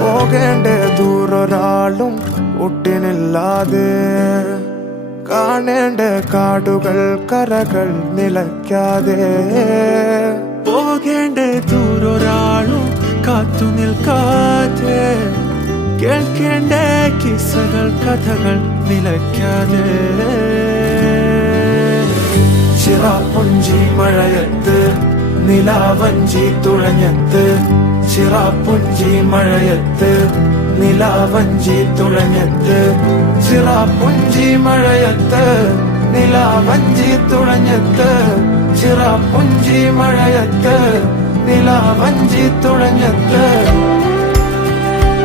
പോകേണ്ട ദൂരൊരാളും ഒട്ടിനില്ലാതെ, കാണേണ്ട കാടുകൾ കരകൾ നിലയ്ക്കാതെ, പോകേണ്ട ദൂരൊരാളും കാത്തു നിൽക്കാതെ, കേൾക്കേണ്ട കിസ്സകൾ കഥകൾ നിലയ്ക്കാതെ. ചിറാപ്പുഞ്ചി മഴയത്ത് നിലാവഞ്ചി തുഴഞ്ഞത്ത്, ചിറാപ്പുഞ്ചി മഴയത്ത് നിലാവഞ്ചി തുഴഞ്ഞത്ത്, ചിറാപ്പുഞ്ചി മഴയത്ത് നിലാവഞ്ചി തുഴഞ്ഞത്ത്, ചിറാപ്പുഞ്ചി മഴയത്ത് നിലാവഞ്ചി തുഴഞ്ഞത്ത്.